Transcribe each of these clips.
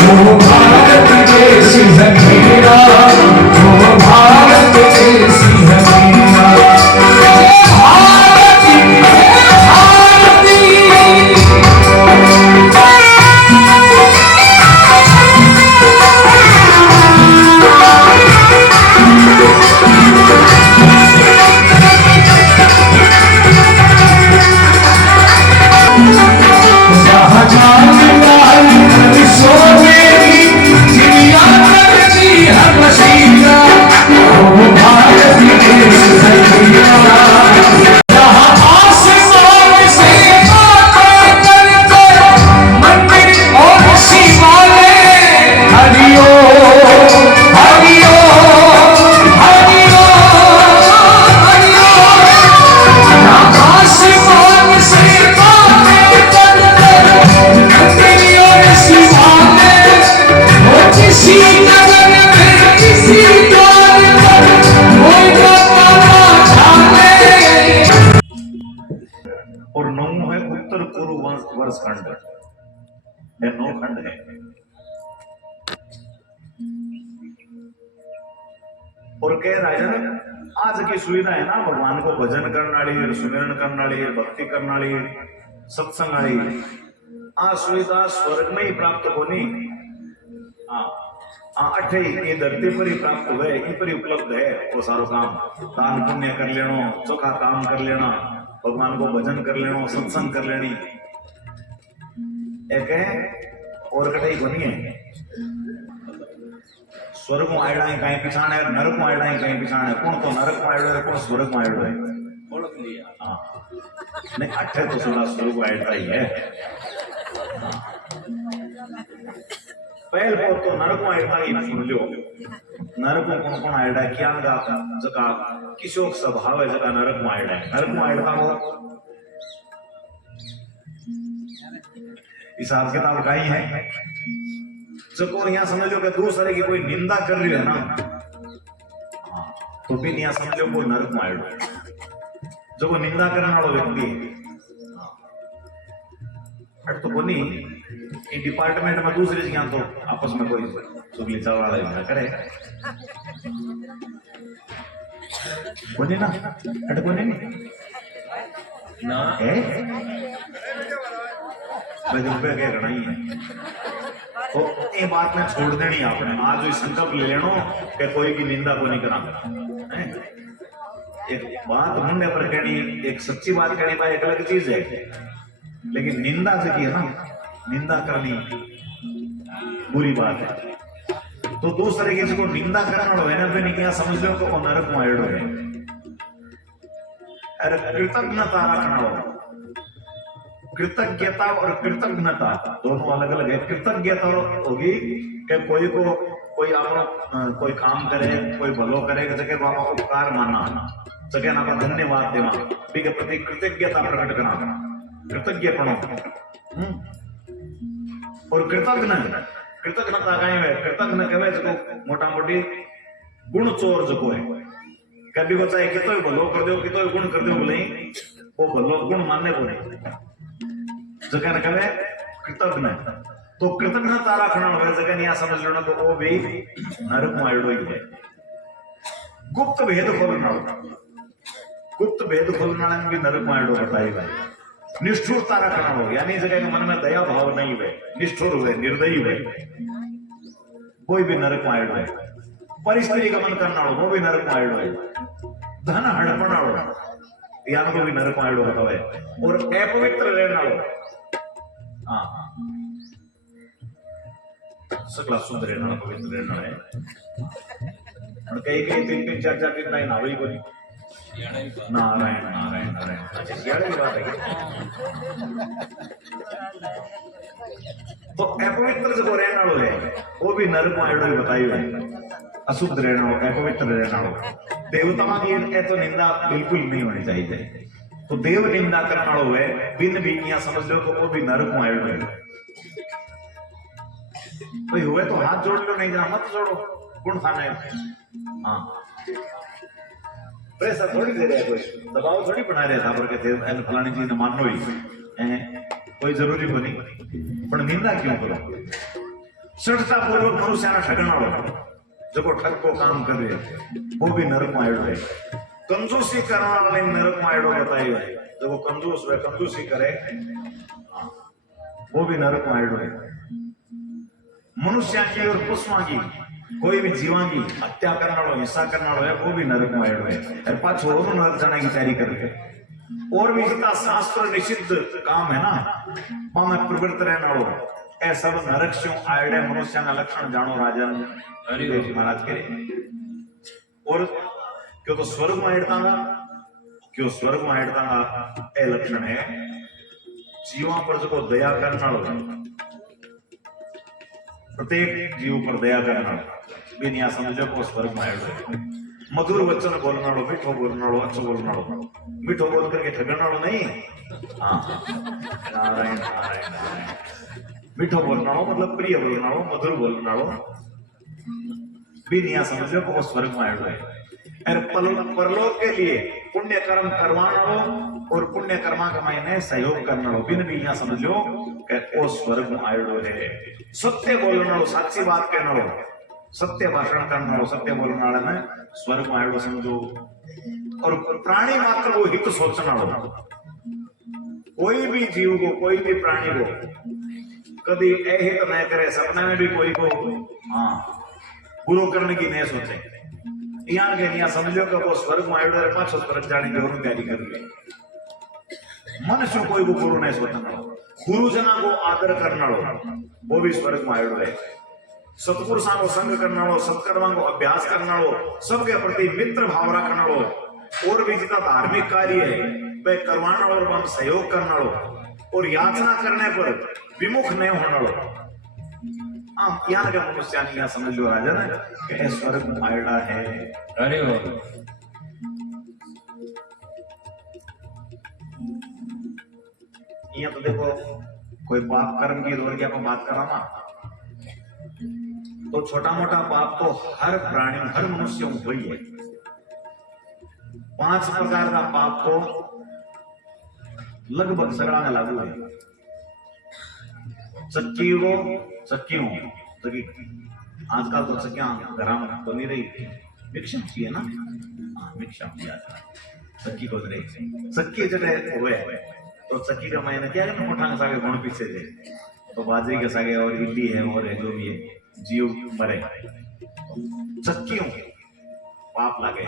वो भारत जैसी जमीरा, वो भारत जैसी जमीरा। भारती भारती जहाँ जाने वाली कभी सोचेगी चिड़िया करती है बसीरा, वो भारत देश जमीरा। जहाँ आसमान से बातें करते मंदिर और शिवालय, हरिओ हरिओ हरिओ हरिओ। जहाँ आसमान से बातें करते मंदिर और शिवालय, वो किसी नगर में किसी द्वार पर कोई न ताला झाले। और 9 है उत्तर पूर्व वर्षखंड, ये 9 खंड है। और कह रहा है ना, आज की सुविधा है ना, भगवान को भजन करने वाली, सुमिरन करने वाली, भक्ति करने वाली, सत्संग वाली, आ सुविधा स्वर्ग में ही प्राप्त होनी। अठे ये धरती पर ही प्राप्त हुए, ये पर ही उपलब्ध है। वो सारो काम दान पुण्य कर लेनो, चोखा काम कर लेना, भगवान को भजन कर लेनो, सत्संग कर लेनी, एक है और कटाई बनी है। स्वर्ग में आयड़ा है कहीं पिछाण है, नरक में आयड़ा है कहीं पिछाण है। कौन तो नरक में आयड़ो है, कौन स्वर्ग में आयड़ो है, ओळख लिया। हाँ नहीं, अठे तो सोड़ा स्वर्ग में आयड़ा ही है। पहल पर तो नरक में आयड़ा ही सुन लो। नरक में कौन कौन आयड़ा है, क्या जगह किशोक स्वभाव है, जगह नरक में आयड़ा है। नरक में आयड़ा हो हिसाब किताब का ही है। जो यहाँ समझ लो कि दूसरे की कोई निंदा कर रही है ना, तो भी यहाँ समझ लो कोई नरक में आयड़ो है। जो वो निंदा करने वाला व्यक्ति तो कोनी डिपार्टमेंट में दूसरी जगह तो आपस में कोई चुगली चलवा करे कोनी ना, अट कोनी ना है भाई, रुपये क्या करना ही है। तो ये बात में छोड़ देनी आपने। आज ही संकल्प ले लेनो कि कोई की निंदा को नहीं करा। एक बात मुंडे पर कहनी, एक सच्ची बात कहनी भाई एक अलग चीज है, लेकिन निंदा से की है ना, निंदा करनी बुरी बात है। तो दूसरे किसी को निंदा करना है ना, फिर क्या समझ लो तो नरक में आयड़ो है। अरे कृतज्ञता रखना हो, कृतज्ञता और कृतज्ञता दोनों अलग अलग है। कृतज्ञता होगी कि कोई को कोई आप कोई काम करे, कोई भलो करे, जगह को आप उपकार माना, जगह ना धन्यवाद देना, के प्रति कृतज्ञता प्रकट करना, कृतज्ञ पणो। और कृतज्ञता कहीं है, कृतज्ञ कहे जो मोटा मोटी गुण चोर जो है, कभी को चाहे कितो भलो कर दो, कितो गुण कर दो, बोले वो भलो गुण मानने को नहीं, जगह न कहे कृतज्ञ। तो कृतज्ञता रखना हो जगह नहीं समझ लो ना, तो वो भी नरक में आयड़ो ही है। गुप्त भेद खोलना, गुप्त भेद खोलना में भी नरक में आयड़ो बताई भाई। निष्ठुरता रखना हो, यानी जगह के मन में दया भाव नहीं हुए, निष्ठुर हुए, निर्दयी हुए, कोई भी नरक में आयड़ो है। परिस्थिति का मन करना हो, वो भी नरक में आयड़ो है। धन हड़पना हो, यानी को भी नरक में आयड़ो बताओ है। और अपवित्र रहना हो, सकला शुद्ध रहना, पवित्र रहना है। और कई कई 3-3 4-4 दिन नहीं नावई को नहीं, नारायण नारायण नारायण। अच्छा सियाड़े की बात है। तो अपवित्र जो रहना हो है, वो भी नरक में आयड़ो बताई हुई है। अशुद्ध रहना हो, अपवित्र रहना हो, देवता की तो निंदा बिल्कुल नहीं होनी चाहिए। तो देव निंदा करना हो है, बिन भी यहाँ समझ लो तो वो भी नरक में आयड़ो है। कोई हुए तो हाथ जोड़ लो, नहीं मत जोड़ो, गुण खाना है। हाँ प्रेशर थोड़ी दे रहे, कोई दबाव थोड़ी बना रहे था पर फलानी चीज मानो ही कोई जरूरी को नहीं, पर निंदा क्यों करो। सड़ता पूर्वक मनुष्य ठगण वालों जो ठग को काम करे वो भी नरक में आयो है। कंजूसी करने वाले नरक में आयो बताई है। जो कंजूस है कंजूसी करे वो भी नरक में आयो है। मनुष्य की और पुष्पा की कोई भी जीवा की हत्या करने वालों हिंसा करने वालों है वो भी नरक में आयो है। और पाछो और नरक जाने की तैयारी करके और भी जितना शास्त्र निषिद्ध काम है ना वहां में प्रवृत्त रहना हो ए सब नरक से आयडे मनुष्य का लक्षण जानो राजन हरिदेव जी महाराज के और क्यों तो स्वर्ग में आयडता क्यों स्वर्ग में आयडता ए लक्षण है जीवा पर जो दया करना हो प्रत्येक जीव पर दया करना बिन या समझो को स्वर्ग में आयडो मधुर वचन बोलना लो मीठो बोलना लो अच्छो बोलना लो मीठो बोल करके ठगना लो नहीं हाँ नारायण नारायण नारायण मीठो बोलना लो मतलब प्रिय बोलना लो मधुर बोलना लो बिन या समझो को स्वर्ग में आयडो है और परलोक के लिए पुण्य कर्म करवाना लो और पुण्य कर्मा कमाईने सहयोग करना लो बिन भी या समझो कि ओ स्वर्ग में आयडो है सत्य बोलना लो साची बात कहना लो सत्य भाषण करना लो सत्य बोलने वाले में स्वर्ग में आयो समझो और प्राणी मात्र को हित सोचना लो कोई भी जीव को कोई भी प्राणी को कभी अहित न करे सपने में भी कोई को हाँ बुरो करने की नहीं सोचे यहाँ के यहाँ समझो कि वो स्वर्ग में आयो पांच स्वर्ग जाने की और तैयारी कर ली मनुष्य कोई को बुरो नहीं सोचना लो गुरुजना को आदर करना लो वो भी स्वर्ग में आयो है सत्पुरुषों को संग करना लो सत्कर्मा को अभ्यास करना लो सबके प्रति मित्र भाव रखना लो और भी जितना धार्मिक कार्य है वह करवाना और वह सहयोग करना लो और याचना करने पर विमुख नहीं होना लो यहाँ के मनुष्य यहाँ समझ लो राजन कि स्वर्ग आयडा है अरे यहाँ तो देखो कोई पाप कर्म की दौर को बात करा ना तो छोटा मोटा पाप तो हर प्राणी हर मनुष्य में हुई है 5 प्रकार का पाप तो लगभग सगड़ा में लागू है चक्की आजकल तो चक्कियां घर में तो नहीं रही मिक्सम की है ना मिक्सम किया चक्की को रही चक्की जगह हुए तो चक्की का मैंने क्या है मोटा सागे गुण पीछे थे तो बाजरी के सागे और इडली है और जो भी है जीव मरे चक्कियों पाप लगे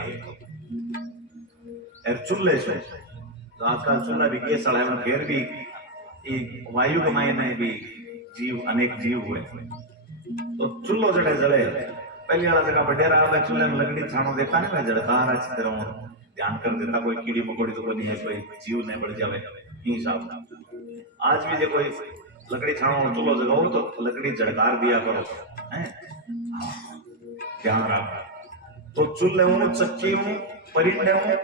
चूल्हे से तो आजकल चूल्हा भी गैस है फिर भी वायु के मायने भी जीव अनेक जीव हुए तो चूल्हो जड़े जड़े पहली वाला जगह बडेरा वाला चूल्हे में लकड़ी छानो देखा नहीं मैं जड़कार अच्छी तरह ध्यान कर देता कोई कीड़ी मकोड़ी तो कोई है कोई जीव नहीं बढ़ जावे हिसाब आज भी जो कोई लकड़ी छानो चूल्हो जगाओ तो लकड़ी जड़कार दिया करो ध्यान रख तो चूल्हे हूं चक्की हूं परिंडे हूं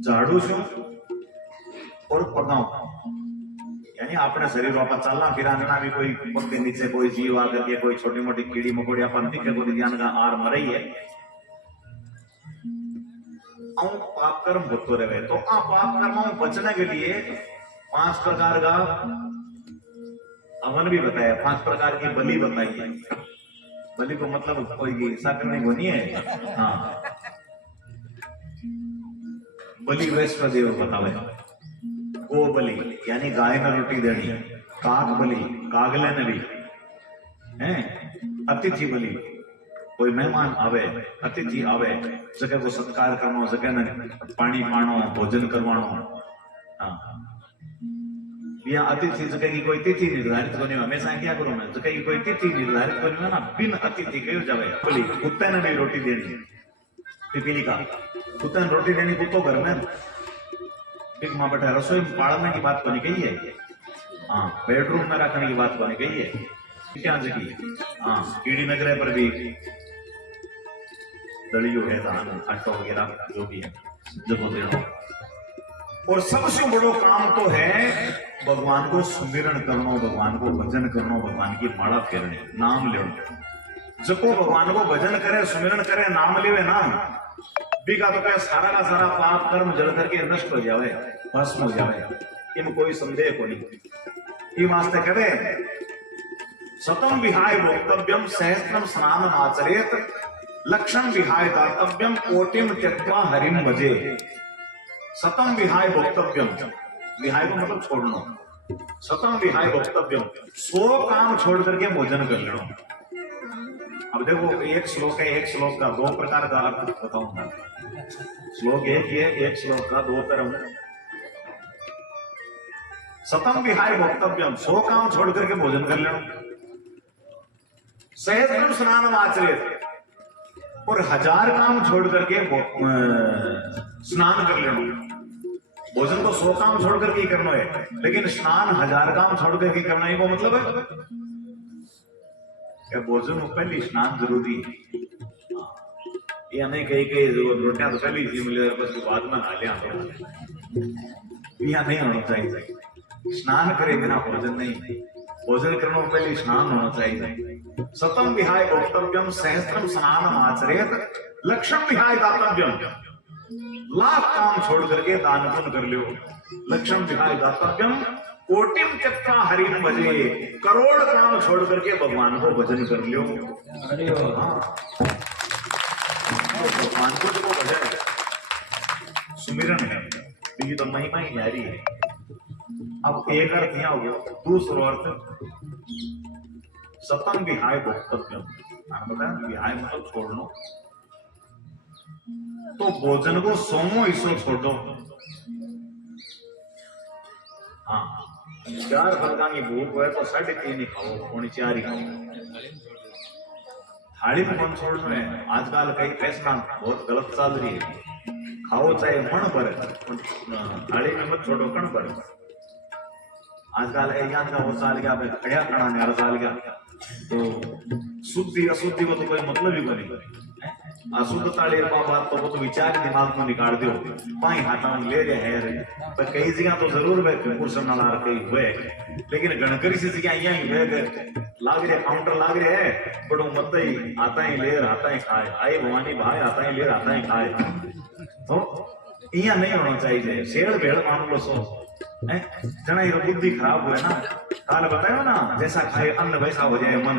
झाड़ू छू और पगाऊ यानी अपने शरीर पर चलना फिरना भी कोई पग के नीचे कोई जीव आकर के कोई छोटी मोटी कीड़ी मकोड़ी अपन दिखे कोई ध्यान का आर मरई है पाप कर्म होते रहे तो पाप कर्मों बचने के लिए 5 प्रकार का अवन भी बताया 5 प्रकार की बलि बताई है बलि को मतलब कोई हिस्सा करने को नहीं है हाँ बलि वैश्व देव बतावे गो बलि यानी गाय में रोटी देनी काग बलि कागले ने भी है अतिथि बलि कोई मेहमान आवे अतिथि आवे जगह को सत्कार करना जगह ने पानी पानो भोजन करवानो हाँ या अतिथि जगह की कोई तिथि निर्धारित होनी हमेशा क्या करूं मैं जगह की कोई तिथि निर्धारित होनी है ना बिन अतिथि कहो जावे बोली कुत्ते ने भी रोटी देनी पिपीली का कुत्ते ने रोटी देनी कुत्तो घर में बिग माँ बैठा रसोई में पालने की बात बनी गई है हाँ बेडरूम में रखने की बात बनी गई है क्या जगह हाँ कीड़ी नगरे पर भी दलियो है धान आटा वगैरह जो भी है जब देना और सबसे बड़ो काम तो है भगवान को सुमिरण करना भगवान को भजन करना भगवान की माला फेरनी नाम ले जब भगवान को भजन करे सुमिरण करे नाम लेवे ना बिका तो क्या सारा का सारा पाप कर्म जल करके नष्ट हो जावे भस्म हो जावे इनमें कोई संदेह को नहीं ये वास्ते कहे सतम विहाय वक्तव्यम सहस्त्रम स्नान आचरेत लक्षण विहाय दातव्यम कोटिम त्यक्त्वा हरिम भजे। सतम विहाय वक्तव्यम, विहाय को मतलब छोड़ना, सतम विहाय वक्तव्यम 100 काम छोड़ करके भोजन कर लेना। अब देखो एक श्लोक है, एक श्लोक का 2 प्रकार का अर्थ बताऊंगा। श्लोक एक ही है, एक श्लोक का 2 तरह। सतम विहाय वक्तव्यम 100 काम छोड़ करके भोजन कर लेना। सहस्त्रम स्नान आचरेत, और 1000 काम छोड़ करके स्नान कर लेना। भोजन तो 100 काम छोड़ करके ही करना है, लेकिन स्नान 1000 काम छोड़ करके करना ही, वो मतलब है क्या भोजन में पहले स्नान जरूरी है। या नहीं कई रोटियां तो पहले ही मिले बस बाद में नहा लिया, यहाँ नहीं होना चाहिए। स्नान करे बिना भोजन नहीं, भोजन करने में पहले स्नान होना चाहिए। सतम विहाय वक्तव्यम सहस्त्रम स्नान आचरेत लक्षण विहाय दातव्यम, 1,00,000 काम छोड़ करके दान पुण्य कर लो। लक्षण विहाय दातव्यम कोटिम त्यक्त्वा हरिम भजे, करोड़ काम छोड़ करके भगवान को भजन कर लो। अरे हाँ, भगवान को जो भजन सुमिरन है, ये तो महिमा ही जारी है। अब एक अर्थ यहाँ हो गया, दूसरा अर्थ सतम विहाय वक्तव्यम, बताया विहाय मतलब छोड़ना, तो भोजन को 100 हिस्सों छोड़ो। हाँ, 4 फलका की भूख है तो 3.5 ही खाओ, पौनी 4 ही खाओ। थाली में कौन छोड़ना है? आजकल कई फैसला बहुत गलत चल रही है, खाओ चाहे मन पर, थाली में मत छोड़ो कण पर। आजकल का वो साल गया, खड़ा खाना नहीं साल गया, तो शुद्धि अशुद्धि को तो कोई मतलब ही नहीं। अशुद्धता ले बात तो वो तो विचार दिमाग में निकाल दो, पाई हाथा में ले रहे हैं। पर कई जगह तो जरूर कुर्सन ला रखे हुए, लेकिन गणकरी से जगह यहाँ लाग रहे, काउंटर लाग रहे है, बड़ो मत ही आता ही ले आता ही खाए, आए भवानी भाई आता ही ले आता ही खाए। तो यहाँ नहीं होना चाहिए, शेर भेड़ मान लो सो जना ये बुद्धि खराब हुए ना, काल बतायो ना, जैसा खाए अन्न वैसा हो जाए मन।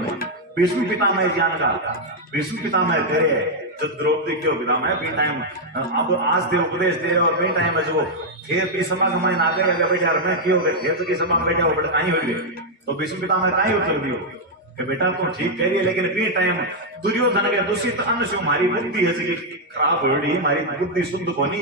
भीष्म पितामह ज्ञान का, भीष्म पितामह तेरे जो द्रौपदी क्यों पितामह बी टाइम अब आज दे उपदेश दे, और बी टाइम है जो फिर भी सभा कमाई ना गए अगर बेटा मैं क्यों गए फिर तो की सभा में बैठे हो, बेटा कहीं हो गए, तो भीष्म पितामह कहीं उत्तर दियो कि बेटा तो ठीक कह रही है, लेकिन बी टाइम दुर्योधन के दूषित अन्न से हमारी बुद्धि है खराब हो रही, हमारी बुद्धि शुद्ध होनी।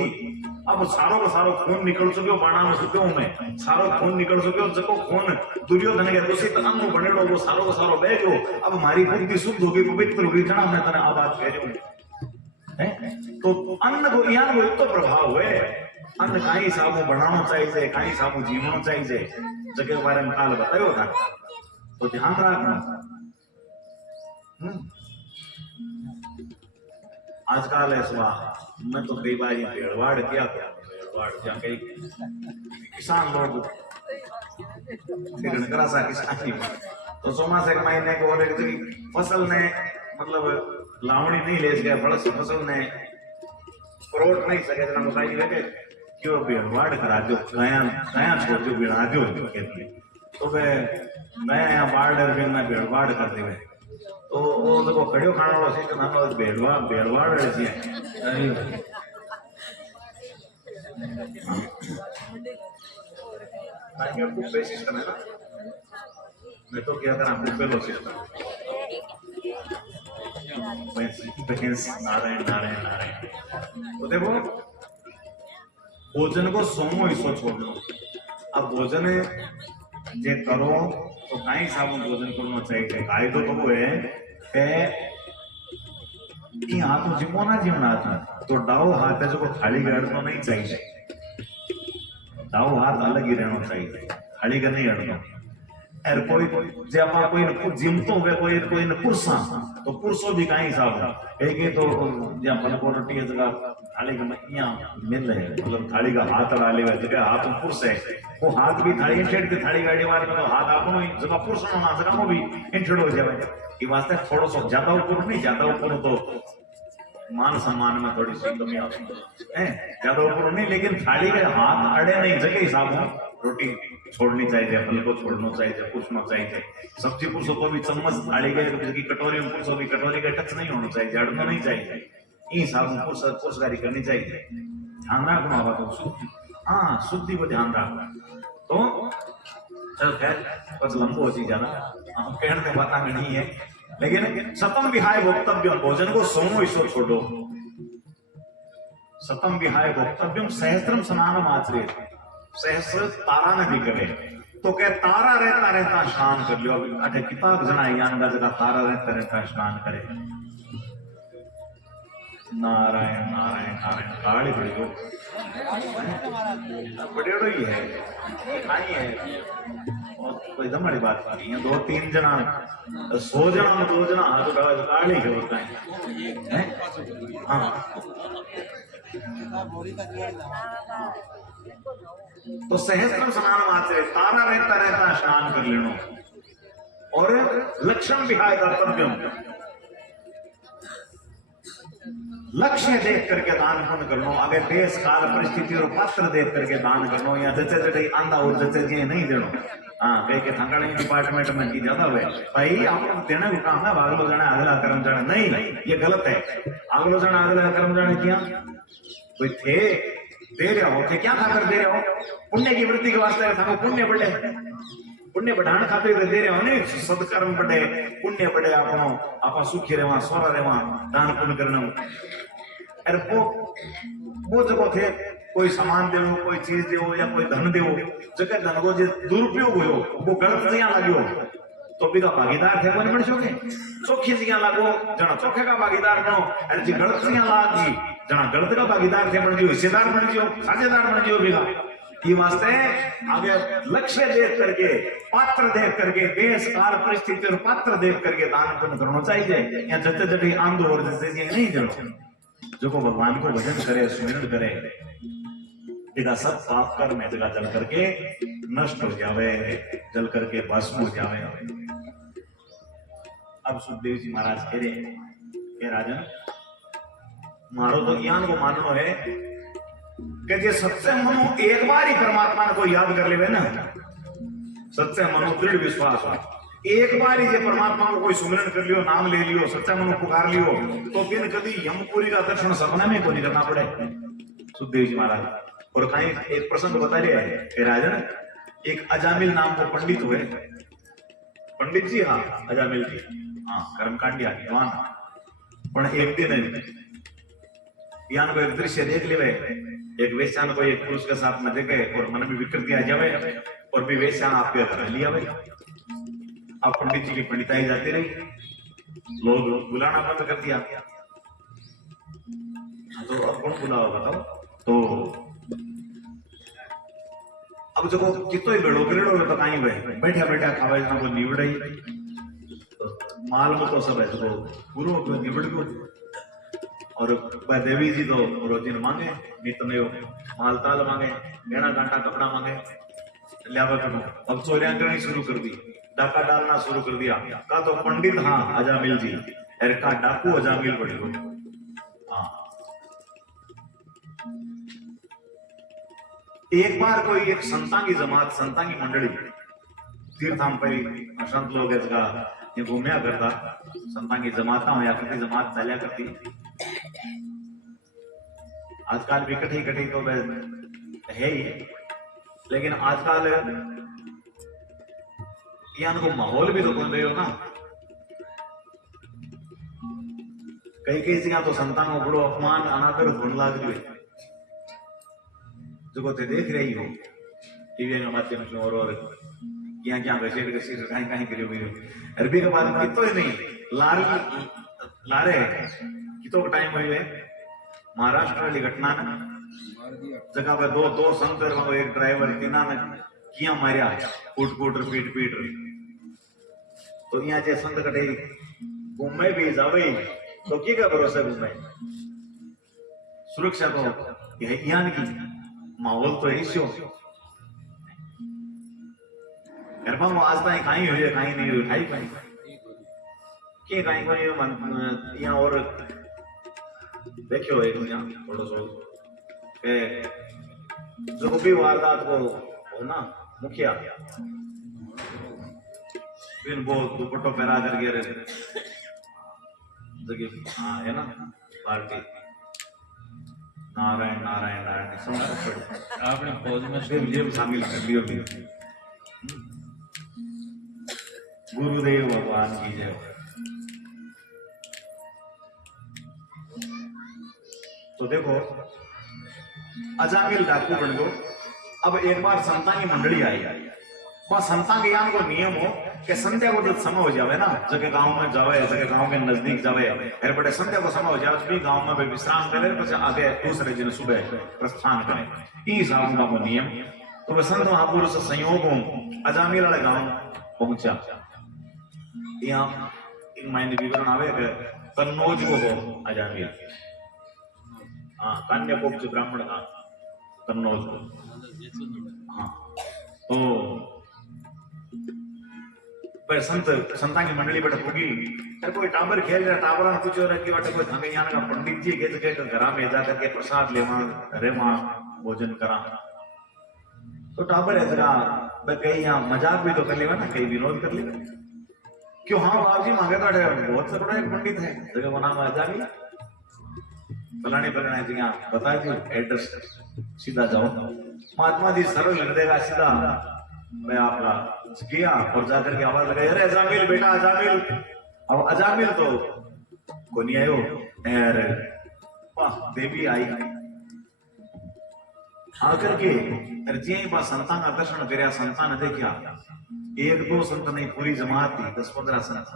अब सारो का सारो खून निकल चुके हो, बाणा में चुके हूं मैं, सारो खून निकल चुके हो, जको खून दुर्योधन के दूषित अन्न बनेड़ो वो सारो का सारो बह गयो। अब हमारी बुद्धि शुद्ध होगी, पवित्र होगी, जना मैं तेने आ बात कह रही हूं। तो अन्न को यहाँ को तो प्रभाव है, अन्न का हिसाब में बनाना चाहिए, का हिसाब में जीवना चाहिए, जगह के बारे में काल बतायो था, तो ध्यान रखना। आजकल ऐसा मैं तो कई बार भेड़वाड़ किया, भेड़वाड़ जहाँ कई किसान लोग करा सा किसान, तो सोमा से महीने को फसल ने मतलब लावणी नहीं ले गया, फसल ने प्रोट नहीं सके, बताइए लगे क्यों भेड़वाड़ करा दो, गया छोड़ दो, बिड़ा दो, तो वे गया यहाँ बाढ़ में भेड़वाड़ कर दे, तो वो देखो खड़ियो खाना वाला सिस्टम है, भेड़वाड़ ऐसी है। कुप्पे सिस्टम है ना, मैं तो क्या करा कुप्पे लो सिस्टम, नारायण नारायण नारायण। तो देखो भोजन को 100 हिस्सों छोड़ दो। अब भोजन जे करो तो कई हिसाब में भोजन करना चाहिए। कायदो तो वो है कि हाँ तो जिमो ना जिमना था तो डाउ हाथ है जो थाली गड़ना नहीं चाहिए, डाउ हाथ अलग ही रहना चाहिए, थाली का नहीं गड़ना। और कोई जब आप कोई जिमतो हुए कोई न पुरुषा, तो पुरुषों भी कहीं हिसाब है एक तो जहाँ फल रोटी है जगह थाली का यहाँ मिल रहे, मतलब थाली का हाथ डाले हुए जगह हाथ पुरुष है, वो हाथ भी थाली इंटेड के थाली गाड़ी वाले तो हाथ आपको जगह पुरुष ना सका वो भी इंटेड हो जाए। ये वास्ते थोड़ा सा ज्यादा ऊपर नहीं, ज्यादा ऊपर तो मान सम्मान में थोड़ी सी कमी आती है, ज्यादा ऊपर नहीं, लेकिन थाली के हाथ अड़े नहीं जगह हिसाब रोटी छोड़नी चाहिए, फल को छोड़ना चाहिए, पूछना चाहिए। सब्जी पुरुषों को भी चम्मच थाली की कटोरी में पुरुषों की कटोरी का टच नहीं होना चाहिए, अड़ना नहीं चाहिए। इन हिसाब में पुरुषकारी करनी चाहिए। ध्यान रखना होगा तो शुद्धि, हाँ शुद्धि को ध्यान रखना। तो चल खैर बस लंबो हो ज्यादा हम कहने बात नहीं है, लेकिन सतम विहाय भोक्तव्यम, भोजन को सोमो ईश्वर छोड़ो। सतम विहाय भोक्तव्यम सहस्त्रम स्नानम आचरेत, सहस्र तारा ने भी करे। तो क्या तारा रहता रहता स्नान कर लियो। अठे किताब जना यान का जगह तारा रहता रहता स्नान करे। नारायण नारायण नारायण काली बड़ी हो बड़े ही है आई है। कोई हमारी बात नहीं है, 2-3 जना 100 जना में 2 जना हाथ उठा काली है होता है। हाँ तो सहस्त्रम स्नान मात्र, तारा रहता रहता स्नान कर लेना। और लक्षण विहाय कर्तव्यम, लक्ष्य देख करके दान पुण्य करना। अगर देश काल परिस्थिति और पात्र देख करके दान करना, या जचे जटे आंधा और जचे जी नहीं देना। हाँ कहीं के थंगाड़ी डिपार्टमेंट में की ज्यादा हुए भाई आप देने को काम है, अगलो जाने अगला कर्म जाने नहीं, ये गलत है। अगलो जाने अगला कर्म जाने किया कोई थे दे रहे हो, थे क्या खाकर दे रहे हो? पुण्य की वृद्धि के वास्ते था, पुण्य बढ़े, पुण्य बढ़ाने खातिर दे रहे हो नहीं, सदकर्म बढ़े, पुण्य बढ़े, आप सुखी रहे, स्वर रहे, दान पुण्य करना। अरे वो जगह थे कोई सामान देवो, कोई चीज देवो या कोई धन देवो, जगह धन को जो दुरुपयोग हो वो गलत जिया लग्यो तो भी का भागीदार थे बन छोके चोखी जिया लागो जना चोखे का भागीदार बनो। अरे जी गलत जिया लागी जना गलत का भागीदार थे बन जियो, हिस्सेदार बन जियो, साझेदार बन जियो बिगा। ये वास्ते आगे लक्ष्य देख करके, पात्र देख करके, देश काल परिस्थिति और पात्र देख करके दान पुण्य करना चाहिए। या जते जटे आंधो और जैसे नहीं देना। जो को भगवान को भजन करे, सुमिरन करे, जगह सब पाप कर्म है जगह जल करके नष्ट हो जावे, जल करके भस्म हो जावे। अब सुखदेव जी महाराज कह रहे हैं राजन मारो तो ज्ञान को माननो है कि जे सच्चे मनु एक बार ही परमात्मा को याद कर लेवे ना, सच्चे मनु दृढ़ विश्वास हो, एक बार ही जे परमात्मा को कोई सुमिरन कर लियो, नाम ले लियो, सच्चा मनु पुकार लियो, तो फिर कभी यमपुरी का दर्शन सपने में को नहीं करना पड़े। सुखदेव जी महाराज और कहीं एक प्रसंग बता रहे हैं कि राजन एक अजामिल नाम को पंडित हुए, पंडित जी हाँ अजामिल जी हाँ कर्मकांडी विद्वान, पण एक दिन यान को एक दृश्य देख ले, एक वेश्यान को एक पुरुष के साथ में देखे और मन में विकृति आ जावे और भी वेश्यान आपके घर लिया। अब पंडित जी की पंडिताई जाती रही, लोग बुलाना बंद कर दिया। तो अब कौन बुलाओ बताओ? तो अब जो कितो ही बेड़ो करेड़ो तो कहीं हुए बैठा बैठा खावे ना को निवड़ाई माल में तो सब है तो पूरो को निवड़ को। और देवी जी तो रोजिन मांगे, नित नयो माल ताल मांगे, गहना गांठा कपड़ा मांगे, लियावा करो। अब चोरियां करनी शुरू कर दी, डाका डालना शुरू कर दिया। का तो पंडित हाँ अजामिल जी, अरे का डाकू अजामिल बड़ी हो। हाँ एक बार कोई एक संतां की जमात, संतां की मंडली तीर्थाम पे संत लोग ये घूमया करता, संतां की जमाता हो या किसी जमात चलिया करती। आजकल भी कठी कठी तो है ही, लेकिन आजकल यान को माहौल भी तो बन रहे हो ना। कई कई जगह तो संतान को बड़ो अपमान अनादर होने लग गए, जो ते देख रही हो टीवी के माध्यम से और क्या क्या घसीट घसीट कहीं कहीं करियो वीडियो। अरबी के बाद कितो ही नहीं लारे कितो का टाइम हुए महाराष्ट्र वाली घटना ने जगह पे दो संतर में एक ड्राइवर तीना ने किया मारिया कूट कूट पीट पीट। तो यहाँ जे संत कटे घूमे भी जावे तो की का भरोसा घूमे सुरक्षा को यहाँ की माहौल तो ऐसो गरबा में आज तक कहीं हुई है कहीं नहीं हुई ठाई कहीं के कहीं कोई यहाँ और देखियो एक यहाँ थोड़ा सा जो भी वारदात को हो ना मुखिया फिर वो दुपट्टो पहरा करके जगह हाँ है ना पार्टी नारायण नारायण नारायण आपने फौज में फिर ये शामिल कर लियो भी गुरुदेव भगवान की जय। तो देखो अजामिल डाकू बन गो। अब एक बार संता की मंडली आई वह संता के यहाँ को नियम हो कि संध्या को जब समय हो जावे ना जगह गांव में जावे जगह गांव के नजदीक जावे फिर बड़े संध्या को समय हो जावे भी गांव में विश्राम करे फिर आगे दूसरे दिन सुबह प्रस्थान करे ई साहब का नियम। तो वह संत महापुरुष से संयोग हो अजामिल वाले गांव पहुंचा। यहाँ इन मायने विवरण आवे कि कन्नौज को हो अजामिल हाँ कन्याकुब्ज ब्राह्मण का कन्नौज को हाँ तो पर संता की मंडली बट होगी अरे कोई टाबर खेल रहा टाबर ने पूछो कि बट कोई थाने यहाँ का पंडित जी के जगह घर में जा करके प्रसाद लेवा रे वहां भोजन करा तो टाबर है जरा कहीं यहाँ मजाक भी तो कर लेगा ना कहीं विनोद कर लेगा क्यों हाँ बाबू जी मांगे तो बहुत से बड़ा एक पंडित है जगह वो नाम अजामिल फलाने फलाने जी यहाँ बता दो एड्रेस सीधा जाओ महात्मा जी सरल हृदय का सीधा मैं आपका किया और जाकर के आवाज लगाई अरे अजामिल बेटा अजामिल अब अजामिल तो को नहीं आयो अरे वाह देवी आई आकर के जी बा संतान का दर्शन कर संतान देखा एक दो संत नहीं पूरी जमात थी 10-15 संत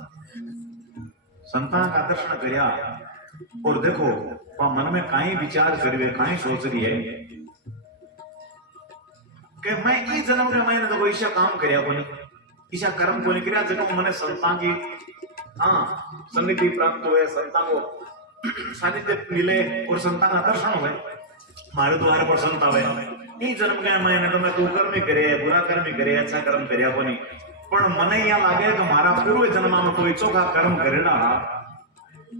संतान का दर्शन करया और देखो वह मन में काई विचार करिए काई सोच रही है कि मैं ई जन्म के मैंने तो कोई ईशा काम करया कोनी ईशा कर्म कोनी करया जब मैंने संतान की हाँ सन्निधि प्राप्त हुए संतान को सानिध्य मिले और संतान का दर्शन हुए मारे द्वार पर संत आवे ई जन्म के मैंने तो मैं तू कर्म ही करे बुरा कर्म ही करे अच्छा कर्म करया कोनी पण मने यहाँ लागे कि मारा पूर्व जन्म में कोई चोखा कर्म करेला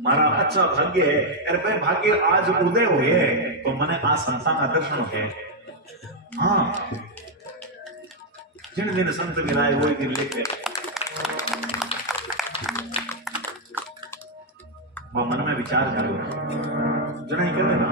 मारा अच्छा भाग्य है अरे भाई भाग्य आज उदय हुए तो मने आ संतान का दर्शन है हाँ जिन दिन संत मिलाए वही दिन लिखे वह मन में विचार करो जना ही करे ना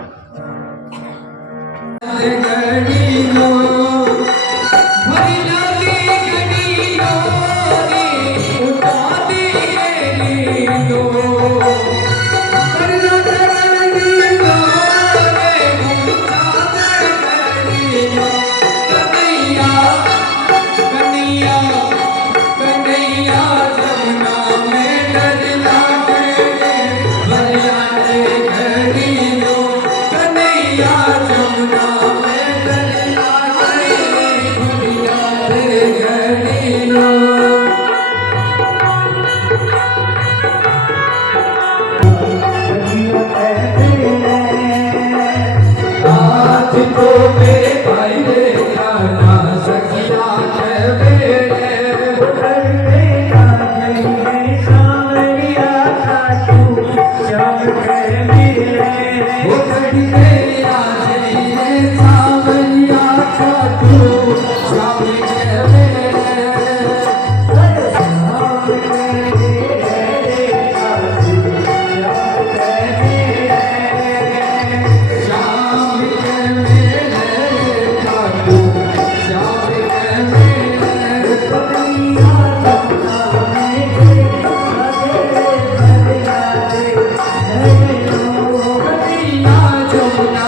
Jumna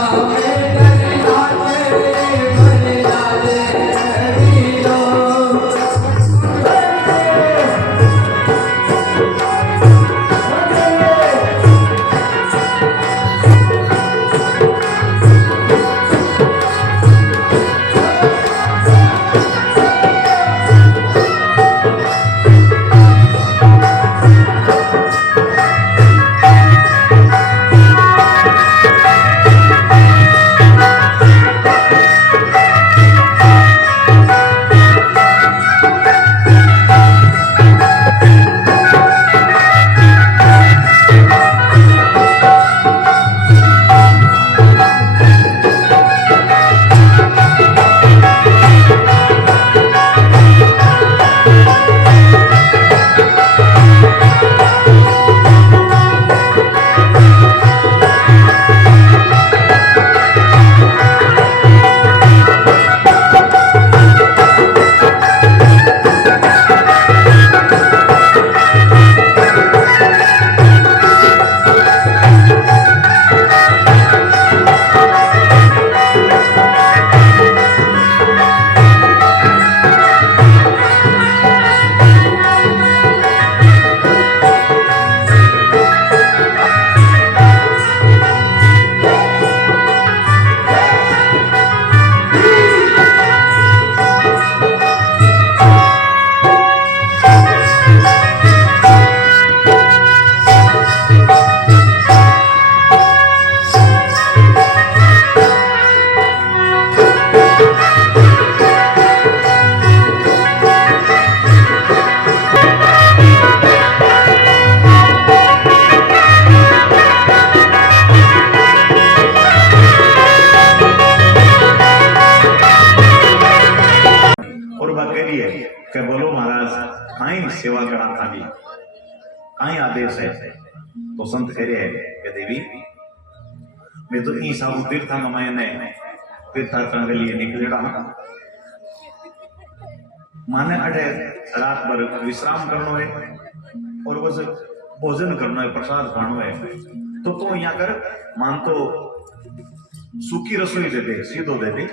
सेवा करा थाली काई आदेश है। तो संत कह रहे हैं कि देवी मैं तो ई साबु तीर्था में मैंने तीर्थयात्रा के लिए निकलेड़ा माने अड़े रात भर विश्राम करनो है और बस भोजन करना है, प्रसाद खानो है। तो यहाँ कर मान तो सूखी रसोई दे दे, सीधो दे दे।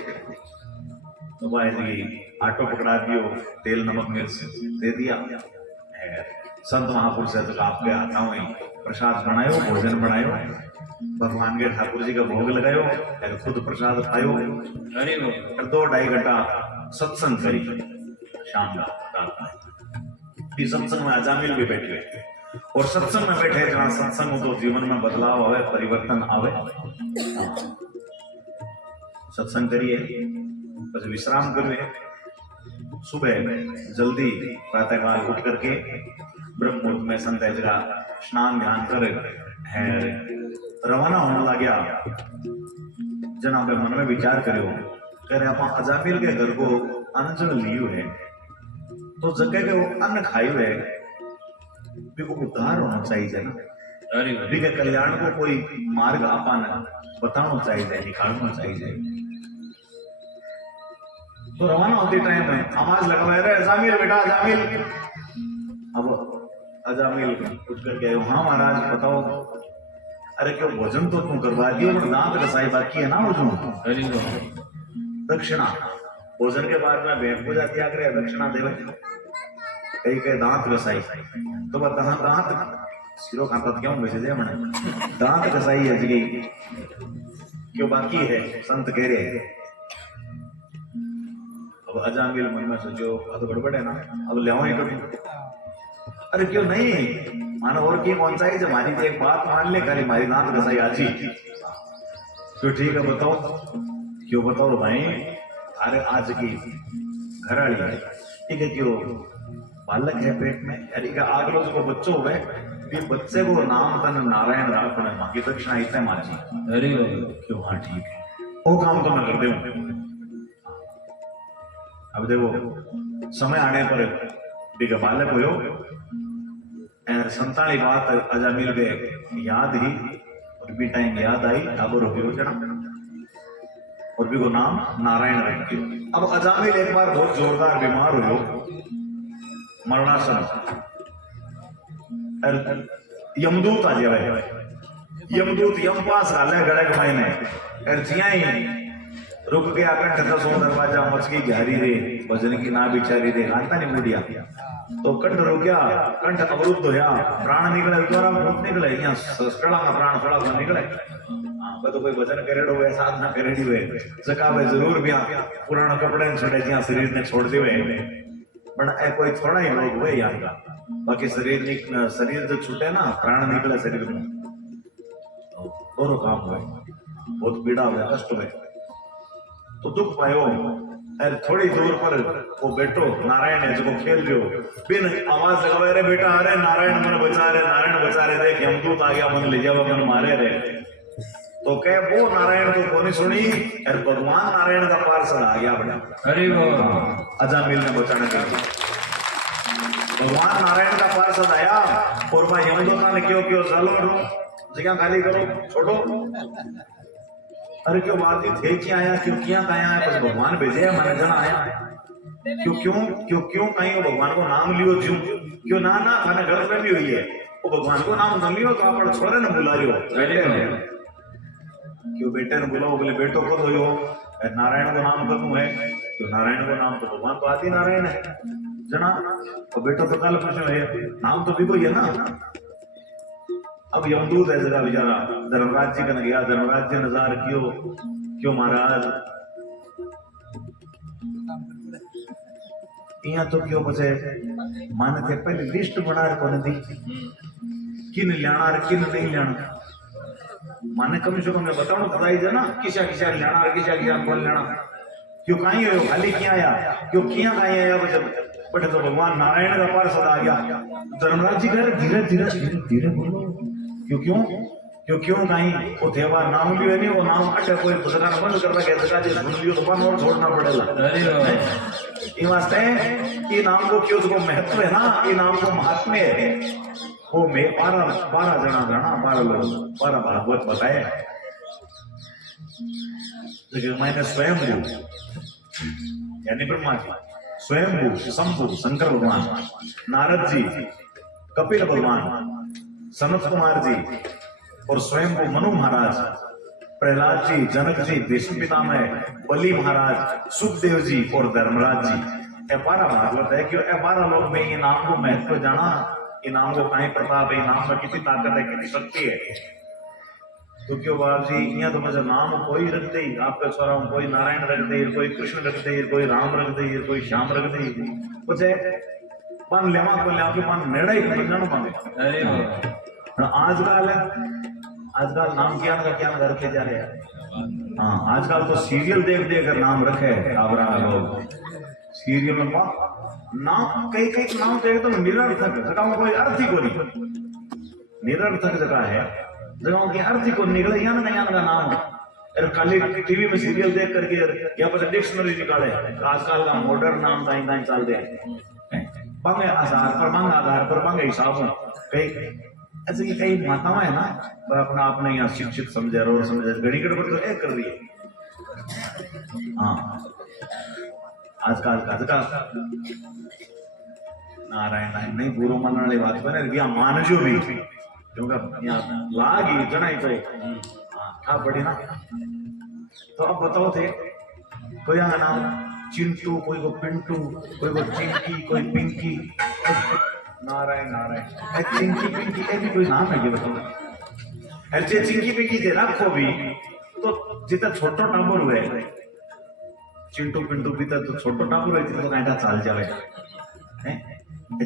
तो भाई जी आटो पकड़ा दियो, तेल नमक मिर्च दे दिया। संत महापुरुष है तो आपके हाथों में प्रसाद बनायो, भोजन बनायो, भगवान के ठाकुर जी का भोग लगायो, खुद प्रसाद खायो। अरे 2-2.5 घंटा सत्संग करी शाम का। सत्संग में अजामिल भी बैठे और सत्संग में बैठे जहाँ सत्संग हो तो जीवन में बदलाव आवे, परिवर्तन आवे। सत्संग करिए, बस विश्राम करिए। सुबह जल्दी प्रातःकाल उठ करके ब्रह्म मुहूर्त में संत जगह स्नान ध्यान कर रवाना होने लग गया। जना पे मन में विचार करो कह रहे आप अजामिल के घर को अन्न जल लियो है तो जगह के वो अन्न खायो है को उद्धार होना चाहिए ना। अरे के कल्याण को कोई मार्ग आपान बताना चाहिए, निकालना चाहिए। तो रवाना होते टाइम में आवाज लगवा रहे अजामिल बेटा अजामिल। अब अजामिल उठ कर गए, हाँ महाराज बताओ। अरे क्यों भोजन तो तुम करवा दियो पर दांत रसाई बाकी है ना। दक्षिणा भोजन के बाद में भेंट पूजा किया करे, दक्षिणा देवे। कई कई दांत रसाई तो बता दांत सिरो खाता क्यों वैसे दे मैंने दांत रसाई है जी क्यों बाकी है। संत कह रहे हैं। अब अजामिल मन में सोचो अब गड़बड़ है ना, अब ले ही करूं। अरे क्यों नहीं मानो और की कौन सा है जब हमारी एक बात मान ले, खाली हमारी दांत रसाई आज ही क्यों। ठीक है बताओ क्यों, बताओ भाई। अरे आज की घराड़ी है ठीक है, क्यों बालक है पेट में, अरे का आगलो जो बच्चों हुए ये बच्चे को नाम तन नारायण राखने मां की दक्षिणा इतने माजी। अरे क्यों हाँ ठीक है वो काम तो मैं कर दे। अब देखो समय आने पर बिका बालक हो संताली बात अजामिल के याद ही और भी टाइम याद आई ठाकुर हो जना और भी को नाम नारायण रख दियो। अब अजामिल एक बार बहुत जोरदार बीमार हो मरणासन यमदूत आ जाए। यमदूत यम पास डाले गड़े कमाई ने जिया ही रुक गया कंठ दसों दरवाजा मच गई गहरी रे भजन की ना बिचारी रे आता नहीं मुड़िया। तो कंठ रुक गया, कंठ अवरुद्ध होया, प्राण निकले द्वारा मुख निकले यहाँ सड़ा का प्राण सड़ा का निकले। तो कोई भजन करेड़ो हुए साधना करेड़ी हुए जकावे जरूर भी पुराना कपड़े छोड़े जिया शरीर ने छोड़ दिए पर कोई थोड़ा ही लोग हुए यहाँ का। बाकी शरीर जो छूटे ना प्राण निकले शरीर में दोनों काम हुए, बहुत पीड़ा हुए कष्ट हुए। तो दुख पायो अरे थोड़ी दूर पर वो बेटो नारायण है जो खेल रहे हो बिन आवाज लगावे रे बेटा अरे नारायण मन बचा रहे, नारायण बचा रहे, देख यमदूत आ गया मन ले जाओ मन मारे रे। तो कह वो नारायण को कोनी सुनी और भगवान नारायण का पार्षद आ गया बड़ा। अरे अजामिल ने बचाने के लिए भगवान नारायण का पार्षद आया और मैं यमदूत ने क्यों क्यों चलो जगह खाली करो छोड़ो। अरे क्यों बात थे क्या आया क्यों किया आया है बस भगवान भेजे है मैंने जना आया क्यों क्यों क्यों क्यों कहीं वो भगवान को नाम लियो क्यों क्यों ना ना खाने घर में भी हुई है वो भगवान को नाम न लियो तो आप छोरे न बुला रहे हो क्यों बेटे ने बुलाओ बोले बेटो को दो नारायण को नाम करूं है तो नारायण को नाम तो भगवान तो आदि नारायण है जना तो बेटो तो कल पूछो है नाम तो भी कोई है ना। अब यमदूत है जरा बेचारा धर्मराज जी का न गया, धर्मराज जी नजार क्यों महाराज यहाँ तो क्यों बचे माने थे पहले लिस्ट बना रखो दी किन लियाना किन नहीं लियाना माने कम से कम बताओ बताई जा ना किसा किसा लियाना किसा कौन लेना क्यों कहीं हो खाली क्या आया क्यों किया कहीं आया बट तो भगवान नारायण का पार्षद आ गया। धर्मराज जी कह रहे धीरे धीरे धीरे धीरे बोलो क्यों क्यों क्यों कहीं वो थेवा नाम भी है नहीं, वो नाम अटे कोई जगह बंद कर रखा है, जगह जो सुन लियो तो बन और छोड़ना पड़ेगा। अरे वाह, ये वास्ते ये नाम को क्यों उसको महत्व है ना, ये नाम को महात्म्य है। वो मैं 12 जना जाना, 12 लोग 12 भागवत बताए। लेकिन मैंने स्वयंभू यानी ब्रह्मा जी, स्वयंभू शंभु शंकर भगवान, नारद जी, कपिल भगवान, सनत कुमार जी और स्वयंभू मनु महाराज, प्रहलाद जी, जनक जी, भीष्म पितामह, बलि महाराज, सुखदेव जी और धर्मराज जी, ये 12 भागवत है। क्यों 12 लोग में ये नाम को महत्व जाना, ये नाम को कहीं प्रताप है, ये नाम में कितनी ताकत है, कितनी शक्ति है। तो क्यों बाबू जी यहाँ तो मुझे नाम कोई रख दे, आपका छोरा कोई नारायण रख दे, कोई कृष्ण रख दे, कोई राम रख दे, कोई श्याम रख दे, कुछ है पान लेवा को ले आपके पान नेड़ा ही नहीं जानो पावे। अरे वाह, आजकल नाम क्या रखे जा रहे हैं। हाँ, आजकल तो सीरियल देख देख कर नाम रखे आबरा लोग, सीरियल में नाम कई नाम देख तो निरर्थक जगह कोई अर्थ ही को नहीं, निरर्थक जगह है, जगहों की अर्थ ही को निकले या ना का नाम। अरे खाली टीवी में सीरियल देख करके या फिर डिक्शनरी निकाले, आजकल का मॉडर्न नाम कहीं चल दे पंगे आधार पर पंगे हिसाब कई ऐसे कि कई माताएं है ना अपना अपने यहाँ शिक्षित समझे और समझे घड़ी गड़बड़ तो एक कर रही है। हाँ, आजकल का नारायण नहीं पूर्व मन वाली बात बने मानजो भी, क्योंकि यहाँ लागी जनाई तो क्या पड़ी ना। तो अब बताओ थे कोई यहाँ नाम चिंटू, कोई को पिंटू, कोई को चिंकी, कोई पिंकी, नारायण नारायण चिंकी पिंकी ये भी कोई नाम है? ये बताओ ऐसे चिंकी पिंकी दे रखो भी तो जितना छोटो टाबर हुए चिंटू पिंटू बीता तो छोटो टाबर हुए तो कांटा चाल जावे।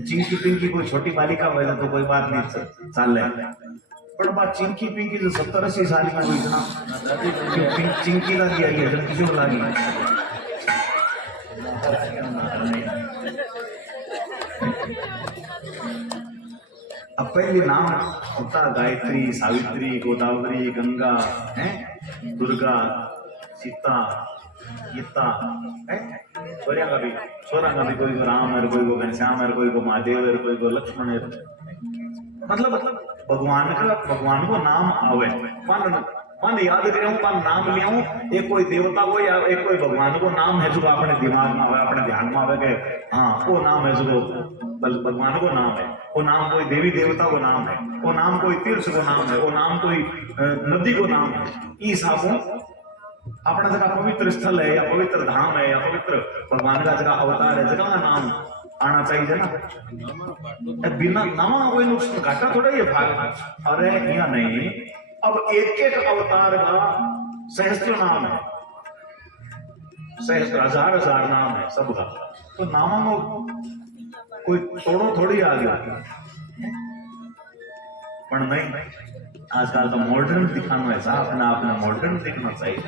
चिंकी पिंकी कोई छोटी बालिका हुए तो कोई बात नहीं चाल रहे, पर बात चिंकी पिंकी जो 70-80 साल की हुई ना चिंकी लगी आई है जब किसी को लगी। अब पहले नाम होता गायत्री, सावित्री, गोदावरी, गंगा है, दुर्गा, सीता, गीता है, छोरिया का भी कोई को राम है, कोई को घनश्याम है, कोई को महादेव है, कोई को लक्ष्मण है। मतलब भगवान को नाम आवे मन याद करूं मन नाम लियाऊं, एक कोई देवता को या एक कोई भगवान को नाम है जो अपने दिमाग में आवे, अपने ध्यान में आवे के हाँ वो नाम है जो भगवान को नाम है, वो नाम कोई देवी देवता को नाम है, वो नाम कोई तीर्थ को नाम है, वो नाम कोई नदी को नाम है। इस हिसाबों अपना जगह पवित्र स्थल है या पवित्र धाम है या पवित्र भगवान का जगह अवतार है, जगह का नाम आना चाहिए ना। बिना नामा कोई नुकसान घाटा थोड़ा ये भाग। अरे यहाँ नहीं, अब एक अवतार का सहस्त्र नाम है, सहस्त्र हजार नाम है सबका, तो नामा में कोई तोड़ो थोड़ी आ गया। पर नहीं, आजकल का मॉडर्न दिखाना है साहब, अपना मॉडर्न दिखना चाहिए।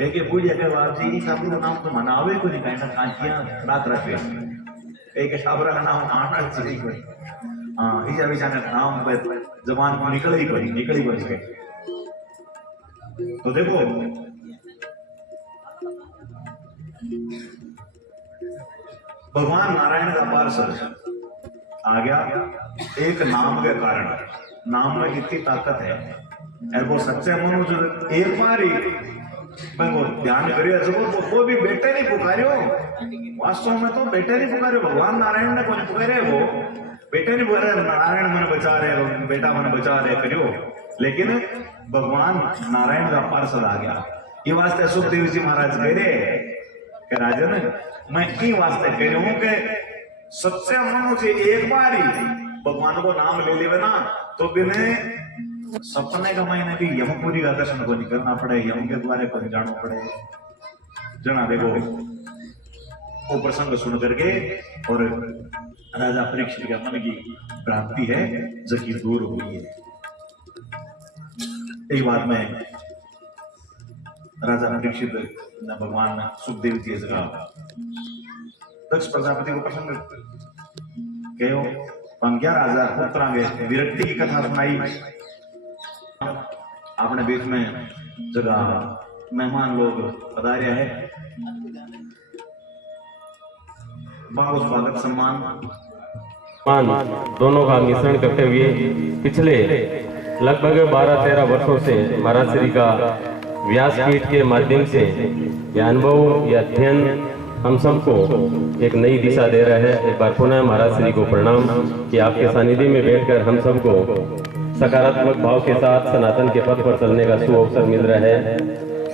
कहीं पूछे के बाद जी इस का नाम तो मनावे को नहीं कहना कांचिया रात रखे, कहीं के साबरा का नाम आना चाहिए कोई हाँ इस बेचारे नाम जबान को निकल ही कोई। तो देखो भगवान नारायण का पार्षद आ गया एक नाम के कारण, नाम में इतनी ताकत है। वो सच्चे मनो जो एक बार ही वो ध्यान करिए तो वो भी बेटे नहीं पुकारियो, वास्तव में तो बेटे नहीं पुकारियो, भगवान नारायण ने कौन पुकारे, वो बेटे नहीं पुकारे नारायण मन बचा रहे, बेटा मन बचा रहे करियो, लेकिन भगवान नारायण का पार्षद आ गया। ये वास्ते सुखदेव जी महाराज कह रहे कि राजन मैं ई वास्ते कह रहा हूं कि सच्चे मनो से एक बार ही भगवान को नाम ले लेवे ना तो बिना सपने का महीने भी यमपुरी का दर्शन को नहीं करना पड़े, यम के द्वारे को जाना पड़े। जना देखो वो प्रसंग सुन करके और राजा परीक्षित के मन की प्राप्ति है जबकि दूर हुई है। एक बात में राजा परीक्षित ने भगवान सुखदेव की जगह दक्ष प्रजापति को प्रसंग कहो 11,000 पुत्रांगे विरक्ति की कथा सुनाई। अपने बीच में जगह मेहमान लोग पधारे हैं, बहुत स्वागत सम्मान दोनों का मिश्रण करते हुए पिछले लगभग 12-13 वर्षों से महाराज श्री का व्यासपीठ के माध्यम से यह अनुभव या अध्ययन हम सबको एक नई दिशा दे रहा है। एक बार पुनः महाराज श्री को प्रणाम कि आपके सानिध्य में बैठकर हम सबको सकारात्मक भाव के साथ सनातन के पथ पर चलने का सुअवसर मिल रहा है।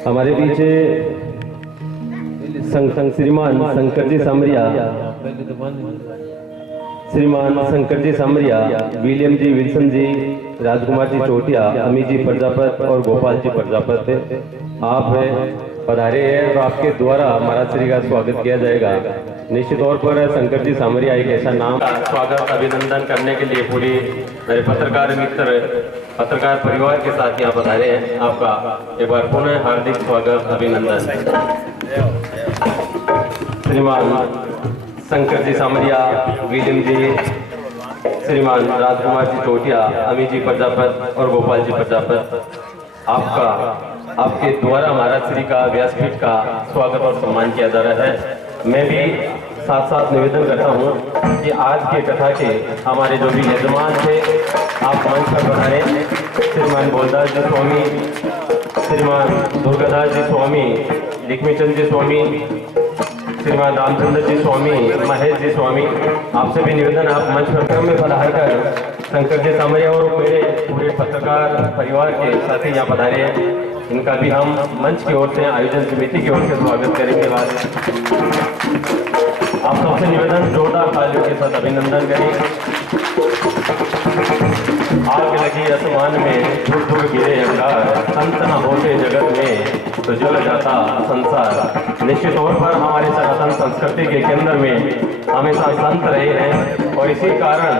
हमारे बीच श्रीमान शंकर जी सामरिया, विलियम जी विल्सन जी, राजकुमार जी चोटिया, अमित जी प्रजापत और गोपाल जी प्रजापत आप पधारे हैं और आपके द्वारा महाराज श्री का स्वागत किया जाएगा। निश्चित तौर पर शंकर जी सामरिया एक ऐसा नाम स्वागत अभिनंदन करने के लिए पूरी मेरे पत्रकार मित्र पत्रकार परिवार के साथ यहाँ पधारे हैं। आपका एक बार पुनः हार्दिक स्वागत अभिनंदन। श्रीमान शंकर जी सामरिया, विलियम जी, श्रीमान राजकुमार जी चोटिया, अमित जी प्रजापत और गोपाल जी प्रजापत आपके द्वारा महाराज श्री का व्यासपीठ का स्वागत और सम्मान किया जा रहा है। मैं भी साथ साथ निवेदन करता हूँ कि आज के कथा के हमारे जो भी यजमान थे आप मंच पर पधारे। श्रीमान बोलदास जी स्वामी, श्रीमान दुर्गादास जी स्वामी, लक्ष्मीचंद जी स्वामी, श्रीमान रामचंद्र जी स्वामी, महेश जी स्वामी, आपसे भी निवेदन आप मंच पर क्रम में पधार कर शंकर जी सामरिया और मेरे पूरे पत्रकार परिवार के साथी यहाँ पधारे हैं। इनका भी हम मंच की ओर से आयोजन समिति की ओर से स्वागत करेंगे। बाद आप सबसे निवेदन जोरदार तालियों के साथ अभिनंदन करें। आग लगी आसमान में धुर धुर गिरे अंगार, संत न होते जगत में तो जल जाता संसार। निश्चित तौर पर हमारे सनातन संस्कृति के केंद्र में हमेशा संत रहे हैं और इसी कारण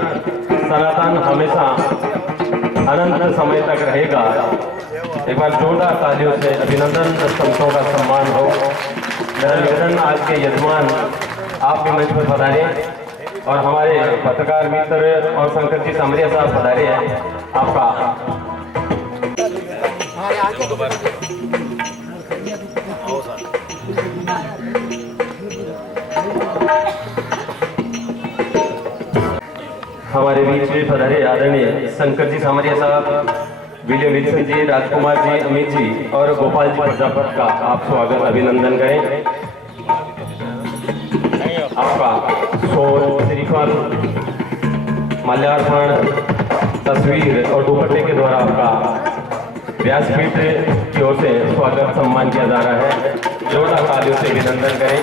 सनातन हमेशा अनंत समय तक रहेगा। एक बार जोरदार तालियों से अभिनंदन, संतों का सम्मान हो। मेरा निवेदन आज के यजमान आप भी मंच पर पधारे और हमारे पत्रकार मित्र और शंकर जी सामरिया साहब पधारे हैं। आपका हमारे बीच में पधारे आदरणीय शंकर जी सामरिया साहब, विलियम विल्सन जी, राजकुमार जी, अमित जी और गोपाल जी प्रजापत का आप स्वागत अभिनंदन करें। आपका सोल, श्रीफल, माल्यार्पण, तस्वीर और दुपट्टे के द्वारा आपका व्यासपीठ की ओर से स्वागत सम्मान किया जा रहा है। जोरदार तालियों से अभिनंदन करें।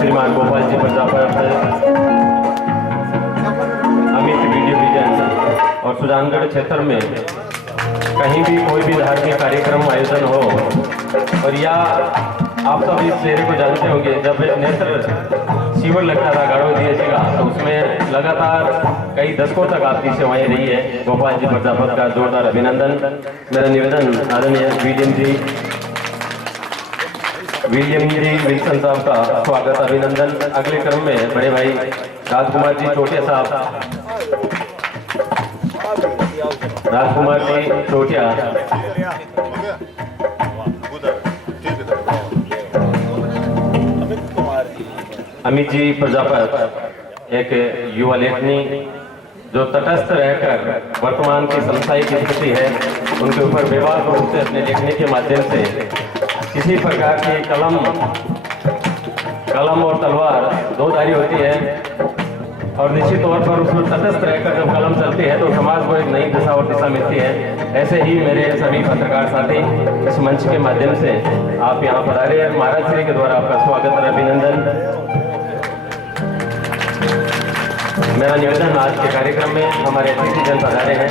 श्रीमान गोपाल जी प्रजापत, अमित वीडियो विजन और सुजानगढ़ क्षेत्र में कहीं भी कोई भी धार्मिक कार्यक्रम आयोजन हो और या आप सब इस चेहरे को जानते होंगे, जब नेत्र शिविर लगता था गाड़ो दिए जी का, तो उसमें लगातार कई दशकों तक आपकी सेवाएं रही है। गोपाल जी प्रजापत का जोरदार अभिनंदन। मेरा निवेदन आदरणीय विलियम जी विल्सन साहब का स्वागत अभिनंदन। अगले क्रम में बड़े भाई राजकुमार जी चोटिया साहब, राजकुमार जी चोटिया, अमित जी प्रजापत एक युवा लेखनी जो तटस्थ रहकर वर्तमान की संस्थाई की स्थिति है उनके ऊपर बेबाक रूप से अपने लिखने के माध्यम से किसी प्रकार की कलम और तलवार दोधारी होती है और निश्चित तौर पर उसमें तटस्थ रहकर जब कलम चलती है तो समाज को एक नई दिशा और दिशा मिलती है। ऐसे ही मेरे सभी पत्रकार साथी इस मंच के माध्यम से आप यहाँ पधारे हैं। महाराज श्री के द्वारा आपका स्वागत और अभिनंदन। मेरा निवेदन आज के कार्यक्रम में हमारे अतिथिजन पधारे हैं।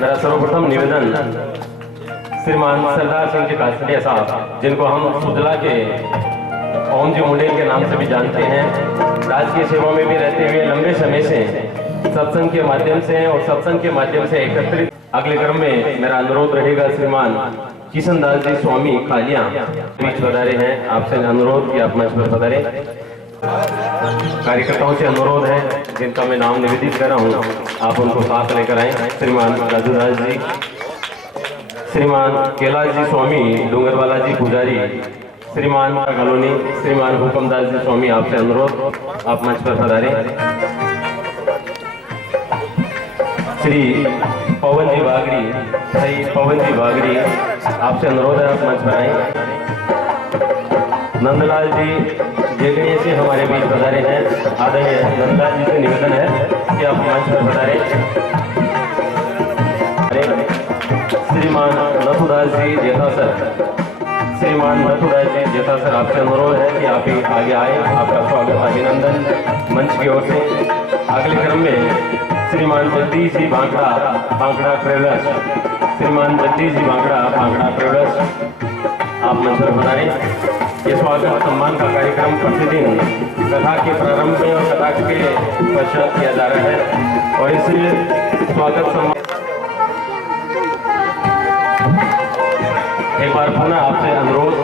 मेरा सर्वप्रथम निवेदन श्रीमान सरदार सिंह जी कासलिया साहब, जिनको हम सुजला के ओम जी मुंडेल के नाम से भी जानते हैं, राजकीय सेवा में भी रहते हुए लंबे समय से सत्संग के माध्यम से और सत्संग के माध्यम से एकत्रित अगले क्रम में मेरा अनुरोध रहेगा श्रीमान किशन दास जी स्वामी खालिया बीच पधारे हैं, आपसे अनुरोध कि आप मंच पर पधारे। कार्यकर्ताओं से अनुरोध है जिनका मैं नाम निवेदित कर रहा हूँ, आप उनको साथ लेकर आए। श्रीमान राजूदास जी, श्रीमान कैलाश जी स्वामी डूंगरवाला जी पुजारी, श्रीमान कॉलोनी, श्रीमान हुकमदास जी स्वामी, आपसे अनुरोध आप मंच पर पधारे। श्री पवन जी बागड़ी, भाई पवन जी बागड़ी, आपसे अनुरोध है आप मंच पर आए। नंदलाल जी जेगड़िया से हमारे बीच पधारे हैं, आदरणीय नंदलाल जी से निवेदन है कि आप मंच पर पधारे। श्रीमान नथुदास जी जेठा सर, श्रीमान नथुदास जी जेठा सर, आपसे अनुरोध है कि आप ही आगे आए, आपका स्वागत अभिनंदन मंच की ओर से। अगले क्रम में श्रीमान जगदीश जी भांगड़ा, भांगड़ा ट्रेवलर्स, श्रीमान जगदीश जी भांगड़ा, भांगड़ा ट्रेवलर्स, आप मंच पर पधारे। ये स्वागत सम्मान का कार्यक्रम प्रतिदिन कथा के प्रारंभ में और कथा के पश्चात किया जा रहा है और इस स्वागत सम्मान एक बार पुनः आपसे अनुरोध